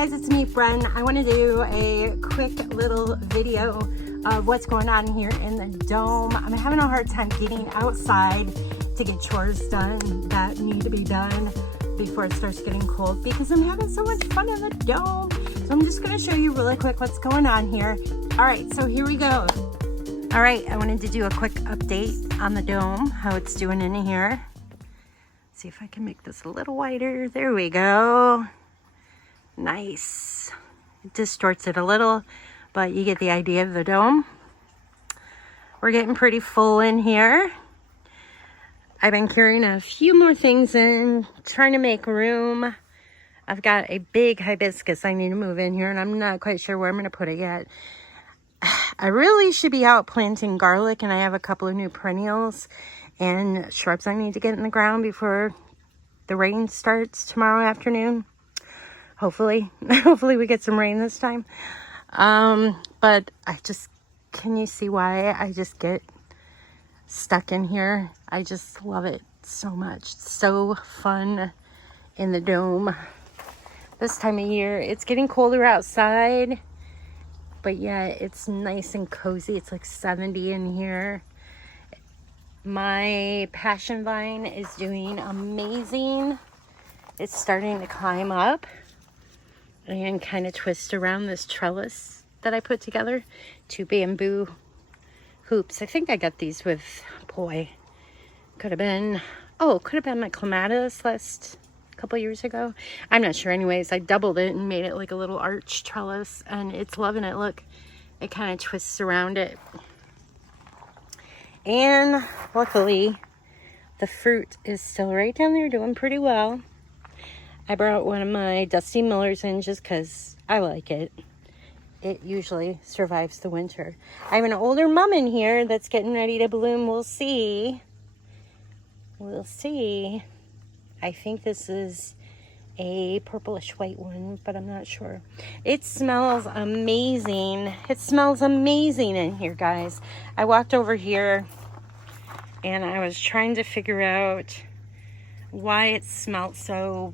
guys, it's me, Bren. I want to do a quick little video of what's going on here in the dome. I'm having a hard time getting outside to get chores done that need to be done before it starts getting cold because I'm having so much fun in the dome. So I'm just going to show you really quick what's going on here. All right, so here we go. All right, I wanted to do a quick update on the dome, how it's doing in here. See if I can make this a little wider. There we go. Nice. It distorts it a little, but you get the idea of the dome. We're getting pretty full in here. I've been carrying a few more things in, trying to make room. I've got a big hibiscus I need to move in here, and I'm not quite sure where I'm going to put it yet. I really should be out planting garlic, and I have a couple of new perennials and shrubs I need to get in the ground before the rain starts tomorrow afternoon. Hopefully we get some rain this time. But can you see why I just get stuck in here? I just love it so much. It's so fun in the dome. This time of year, it's getting colder outside, but yeah, it's nice and cozy. It's like 70 in here. My passion vine is doing amazing. It's starting to climb up and kind of twist around this trellis that I put together. 2 bamboo hoops. I think I got these with Poi. Could have been my clematis last couple years ago. I'm not sure. Anyways, I doubled it and made it like a little arch trellis, and it's loving it. Look, it kind of twists around it. And luckily, the fruit is still right down there doing pretty well. I brought one of my Dusty Millers in just because I like it. It usually survives the winter. I have an older mum in here that's getting ready to bloom. We'll see. We'll see. I think this is a purplish white one, but I'm not sure. It smells amazing. It smells amazing in here, guys. I walked over here and I was trying to figure out why it smelled so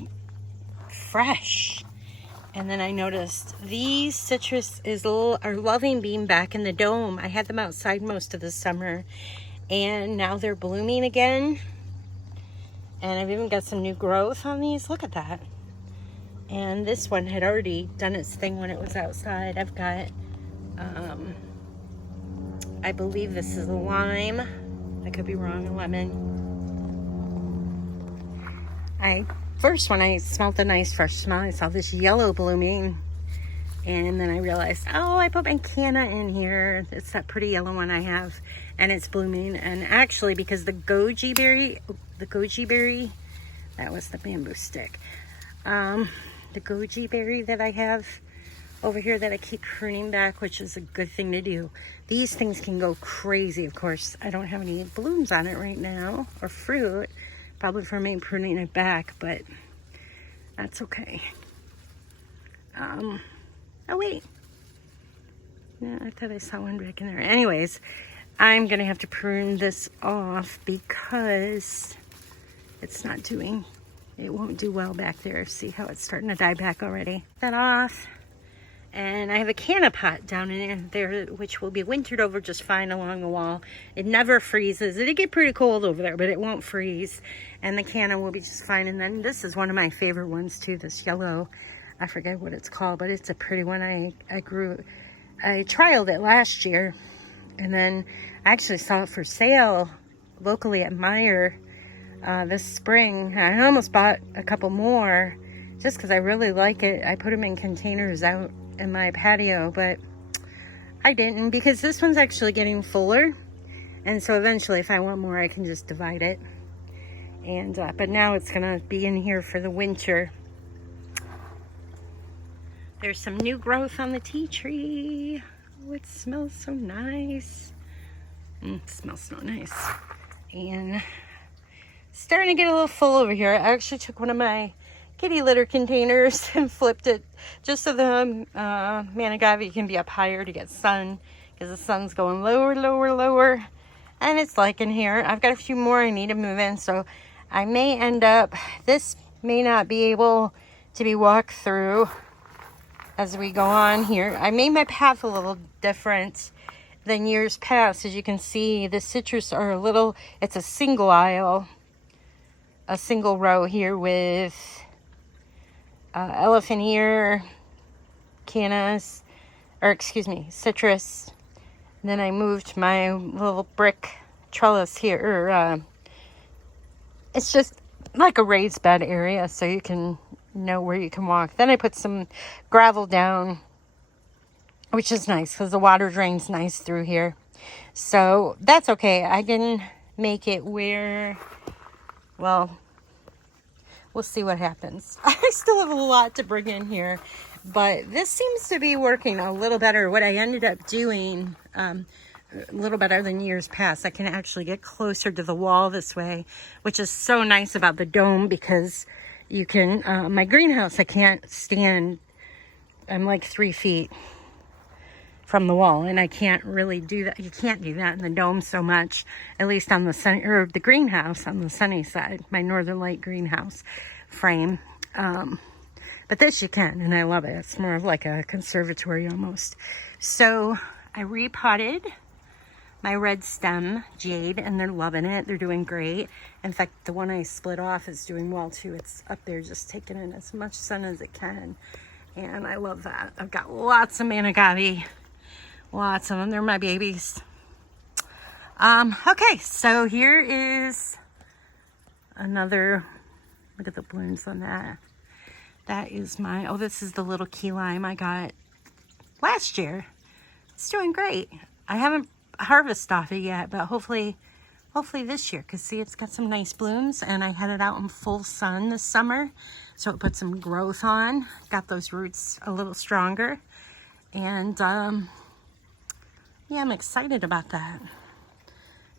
fresh. And then I noticed these citrus are loving being back in the dome. I had them outside most of the summer, and now they're blooming again. And I've even got some new growth on these. Look at that. And this one had already done its thing when it was outside. I've got, I believe this is a lime. I could be wrong, a lemon. First, when I smelled the nice fresh smell, I saw this yellow blooming. And then I realized, oh, I put my canna in here. It's that pretty yellow one I have. And it's blooming. And actually, because the goji berry, that was the bamboo stick. The goji berry that I have over here that I keep pruning back, which is a good thing to do. These things can go crazy. Of course, I don't have any blooms on it right now, or fruit. Probably for me pruning it back, but that's okay. Oh wait. No, I thought I saw one back in there. Anyways, I'm gonna have to prune this off because it won't do well back there. See how it's starting to die back already. That off. And I have a canna pot down in there, which will be wintered over just fine along the wall. It never freezes. It'll get pretty cold over there, but it won't freeze. And the canna will be just fine. And then this is one of my favorite ones too, this yellow. I forget what it's called, but it's a pretty one. I trialed it last year. And then I actually saw it for sale locally at Meijer this spring. I almost bought a couple more just because I really like it. I put them in containers out in my patio, but I didn't because this one's actually getting fuller, and so eventually if I want more I can just divide it. And but now it's gonna be in here for the winter. There's some new growth on the tea tree. Oh, it smells so nice. It smells so nice. And starting to get a little full over here. I actually took one of my kitty litter containers and flipped it just so the Manigavi can be up higher to get sun, because the sun's going lower, and it's like in here. I've got a few more I need to move in, so I may end up, this may not be able to be walked through as we go on here. I made my path a little different than years past. As you can see, the citrus are a little, it's a single aisle, a single row here with elephant ear, cannas, or excuse me, citrus. And then I moved my little brick trellis here. It's just like a raised bed area, so you can know where you can walk. Then I put some gravel down, which is nice because the water drains nice through here. So that's okay. I didn't make it where, well, we'll see what happens. I still have a lot to bring in here, but this seems to be working a little better. What I ended up doing, a little better than years past, I can actually get closer to the wall this way, which is so nice about the dome, because you can, my greenhouse, I can't stand, I'm like 3 feet from the wall, and I can't really do that. You can't do that in the dome so much, at least on the sun, or the greenhouse on the sunny side, my Northern Light greenhouse frame. But this you can, and I love it. It's more of like a conservatory almost. So I repotted my red stem jade, and they're loving it. They're doing great. In fact, the one I split off is doing well too. It's up there just taking in as much sun as it can, and I love that. I've got lots of manigavi. Lots of them. They're my babies. Okay, so here is another, look at the blooms on that. That is my, oh, this is the little key lime I got last year. It's doing great. I haven't harvested off it yet, but hopefully this year, because see, it's got some nice blooms, and I had it out in full sun this summer, so it put some growth on, got those roots a little stronger, and yeah, I'm excited about that.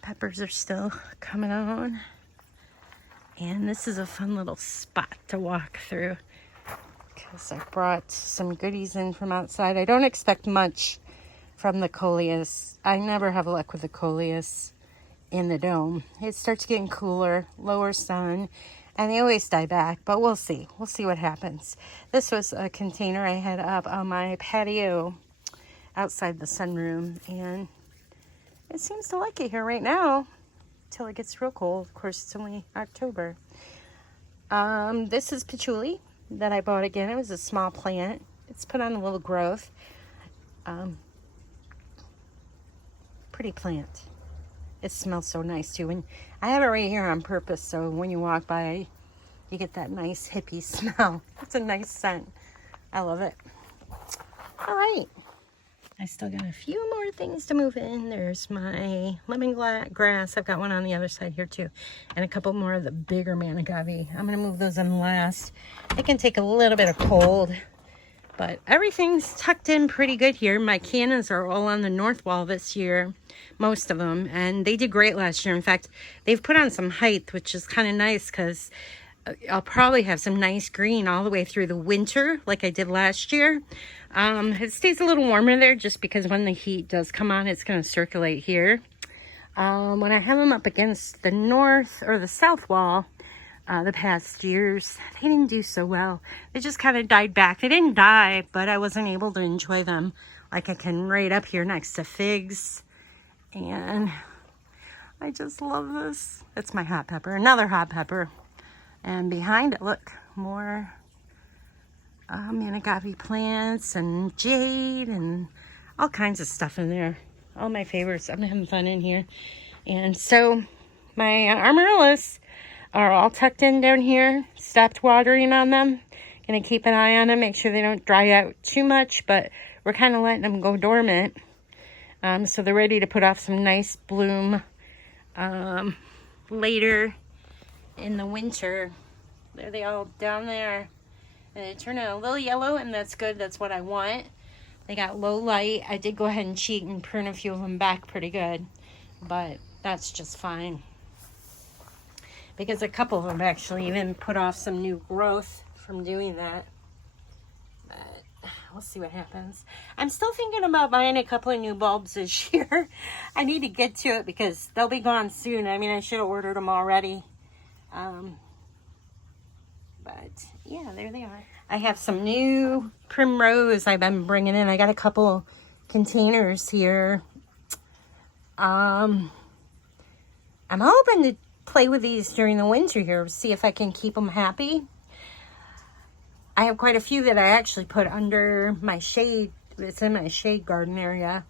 Peppers are still coming on. And this is a fun little spot to walk through, because I brought some goodies in from outside. I don't expect much from the coleus. I never have luck with the coleus in the dome. It starts getting cooler, lower sun, and they always die back, but we'll see. We'll see what happens. This was a container I had up on my patio outside the sunroom, and it seems to like it here right now till it gets real cold. Of course, it's only October. This is patchouli that I bought again. It was a small plant. It's put on a little growth. Pretty plant. It smells so nice too, and I have it right here on purpose, so when you walk by you get that nice hippie smell. It's a nice scent. I love it. All right, I still got a few more things to move in. There's my lemongrass. I've got one on the other side here too. And a couple more of the bigger manigavi. I'm going to move those in last. It can take a little bit of cold, but everything's tucked in pretty good here. My cannas are all on the north wall this year, most of them. And they did great last year. In fact, they've put on some height, which is kind of nice, because I'll probably have some nice green all the way through the winter like I did last year. It stays a little warmer there just because when the heat does come on, it's going to circulate here. When I have them up against the north or the south wall, the past years, they didn't do so well. They just kind of died back. They didn't die, but I wasn't able to enjoy them like I can right up here next to figs. And I just love this. It's my hot pepper, another hot pepper. And behind it, look, more manigavi plants and jade and all kinds of stuff in there. All my favorites. I'm having fun in here. And so my amaryllis are all tucked in down here. Stopped watering on them. Gonna keep an eye on them, make sure they don't dry out too much, but we're kind of letting them go dormant. So they're ready to put off some nice bloom later in the winter. There they all down there. And they turn out a little yellow, and that's good. That's what I want. They got low light. I did go ahead and cheat and prune a few of them back pretty good, but that's just fine. Because a couple of them actually even put off some new growth from doing that. But we'll see what happens. I'm still thinking about buying a couple of new bulbs this year. I need to get to it because they'll be gone soon. I mean, I should have ordered them already. But yeah, there they are. I have some new primrose I've been bringing in. I got a couple containers here. I'm hoping to play with these during the winter here, see if I can keep them happy. I have quite a few that I actually put under my shade. It's in my shade garden area.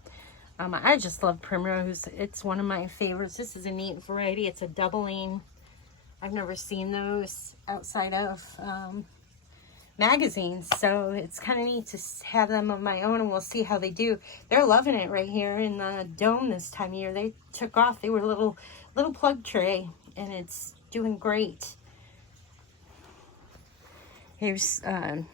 I just love primrose. It's one of my favorites. This is a neat variety. It's a doubling. I've never seen those outside of magazines, so it's kind of neat to have them of my own, and we'll see how they do. They're loving it right here in the dome this time of year. They took off. They were a little plug tray, and it's doing great. Here's oh,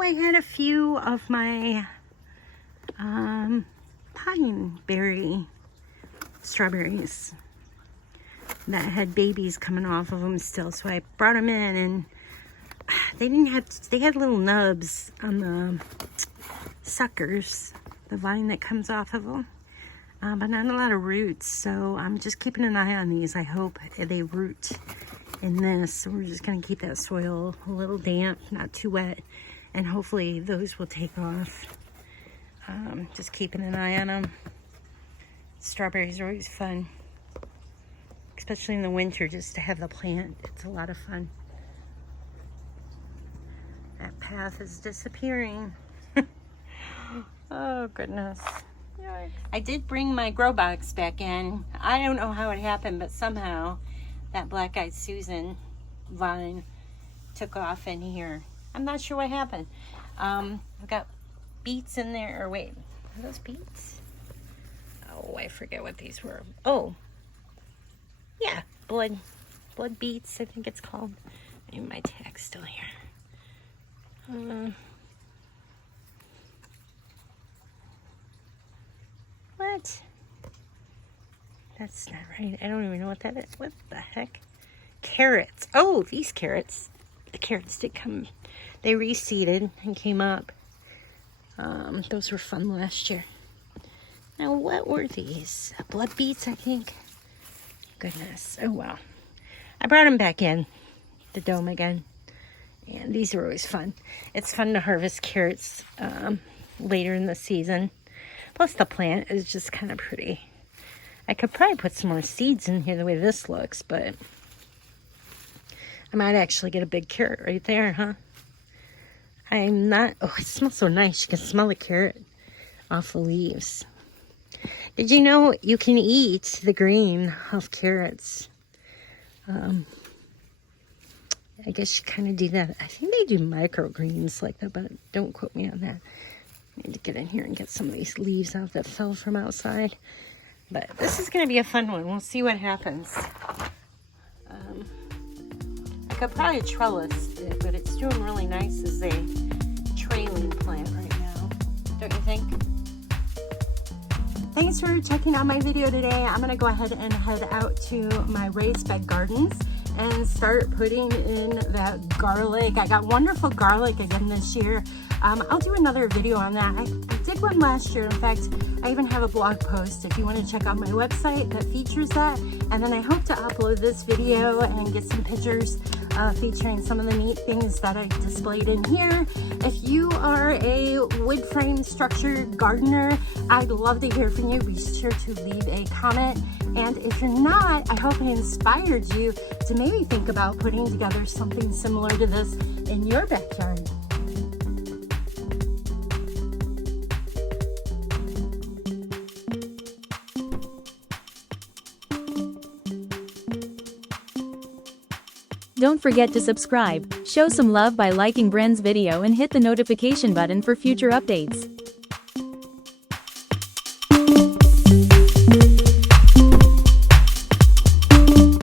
I had a few of my pine berry strawberries that had babies coming off of them still, so I brought them in, and they had little nubs on the suckers, the vine that comes off of them, but not a lot of roots, so I'm just keeping an eye on these. I hope they root in this, so we're just going to keep that soil a little damp, not too wet, and hopefully those will take off. Just keeping an eye on them. Strawberries are always fun, especially in the winter, just to have the plant. It's a lot of fun. That path is disappearing. Oh, goodness. I did bring my grow box back in. I don't know how it happened, but somehow that Black-Eyed Susan vine took off in here. I'm not sure what happened. I've got beets in there, or wait, are those beets? Oh, I forget what these were. Oh, yeah, blood beets, I think it's called. Maybe my tag's still here. What? That's not right. I don't even know what that is. What the heck? Carrots. Oh, these carrots. The carrots did come. They reseeded and came up. Those were fun last year. Now, what were these? Blood beets, I think. Goodness. Oh, well. I brought them back in the dome again. And these are always fun. It's fun to harvest carrots later in the season. Plus, the plant is just kind of pretty. I could probably put some more seeds in here the way this looks, but I might actually get a big carrot right there, huh? I'm not... Oh, it smells so nice. You can smell the carrot off the leaves. Did you know you can eat the green of carrots? I guess you kind of do that. I think they do microgreens like that, but don't quote me on that. I need to get in here and get some of these leaves out that fell from outside. But this is going to be a fun one. We'll see what happens. I could probably trellis it, but it's doing really nice as a trailing plant right now. Don't you think? Thanks for checking out my video today. I'm going to go ahead and head out to my raised bed gardens and start putting in that garlic. I got wonderful garlic again this year. I'll do another video on that. I did one last year. In fact, I even have a blog post if you want to check out my website that features that. And then I hope to upload this video and get some pictures featuring some of the neat things that I displayed in here. If you are a wood frame structure gardener, I'd love to hear from you. Be sure to leave a comment. And if you're not, I hope I inspired you to maybe think about putting together something similar to this in your backyard. Don't forget to subscribe, show some love by liking Bren's video and hit the notification button for future updates.